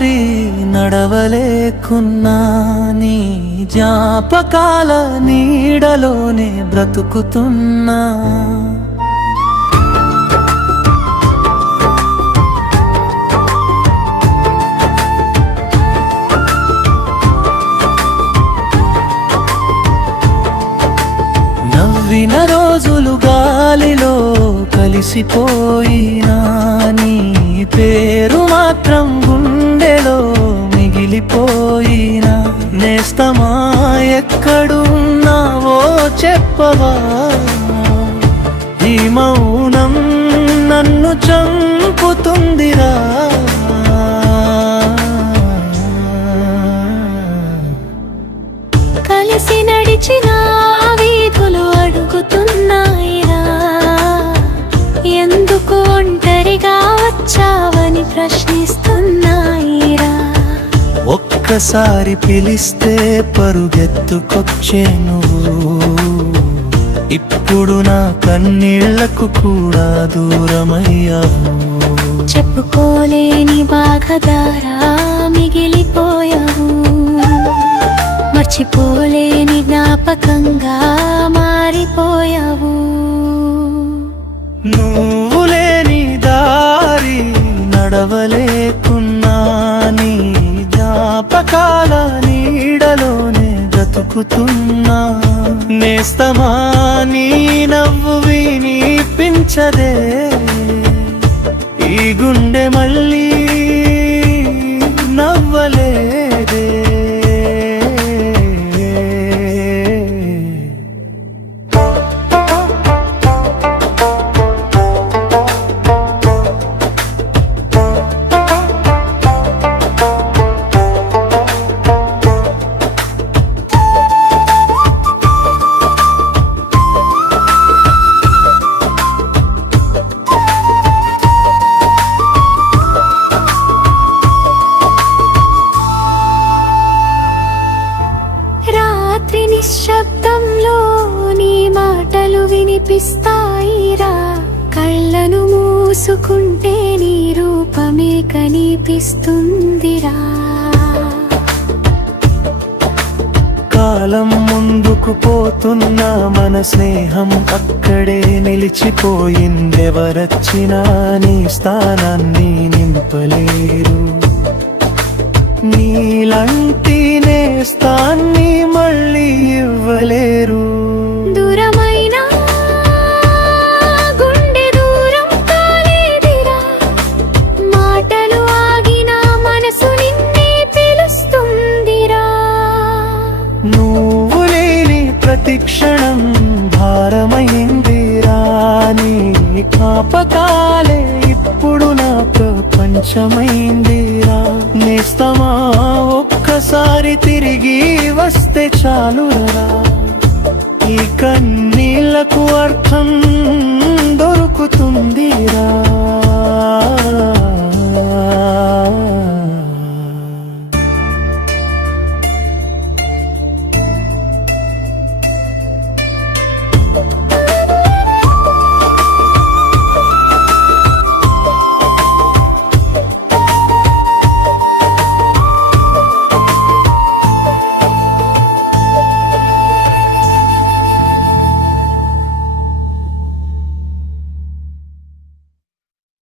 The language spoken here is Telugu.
దారి నడవలేకున్నా నీ జ్ఞాపకాల నీడలోనే బ్రతుకుతున్నా. నవ్విన రోజులు గాలిలో కలిసిపోయినా నీ పేరు మాత్రం గుండెలో మిగిలిపోయినా. నేస్తమా ఎక్కడున్నావో చెప్పవా, ఈ మౌనం నన్ను చంపుతుందిరా. కలిసి నడిచిన వీధులు అడుగుతున్నాయిరా, ఎందుకు ఒంటరిగా వచ్చావని ప్రశ్నిస్తున్నాయిరా. ఒక్కసారి పిలిస్తే పరుగెత్తుకొచ్చే నువ్వు, ఇప్పుడు నా కన్నీళ్లకు కూడా దూరమయ్యావు. చెప్పుకోలేని బాధదారా మిగిలిపోయావు, మర్చిపోలేని జ్ఞాపకంగా మారిపోయావు. నువ్వు లేని దారి నడవలేకున్నా నీ జ్ఞాపకాల నీడలోనే బ్రతుకుతున్నా. నేస్తమా నీ నవ్వు వినిపించదే, ఈ గుండె మళ్ళీ నవ్వలేదే. నిశ్శబ్దంలో నీ మాటలు వినిపిస్తాయిరా, కళ్ళను మూసుకుంటే నీ రూపమే కనిపిస్తుందిరా. కాలం ముందుకు పోతున్నా మన స్నేహం అక్కడే నిలిచిపోయిందెవరొచ్చినా నీ స్థానాన్ని నింపలేరు. నీలాంటి నేస్తాన్ని మళ్ళీ ఇవ్వలేరు. దూరమైన గుండె దూరం కాలేదిరా, మాటలు ఆగిన మనసు నిన్నే పిలుస్తుందిరా. నువ్వు లేని ప్రతి క్షణం భారమైందిరా, నీ జ్ఞాపకాలే ఇప్పుడు నా ప్రపంచమైందిరా. నేస్తమా ఒక్కసారి తిరిగి వస్తే చాలురా, ఈ కన్నీళ్లకు అర్థం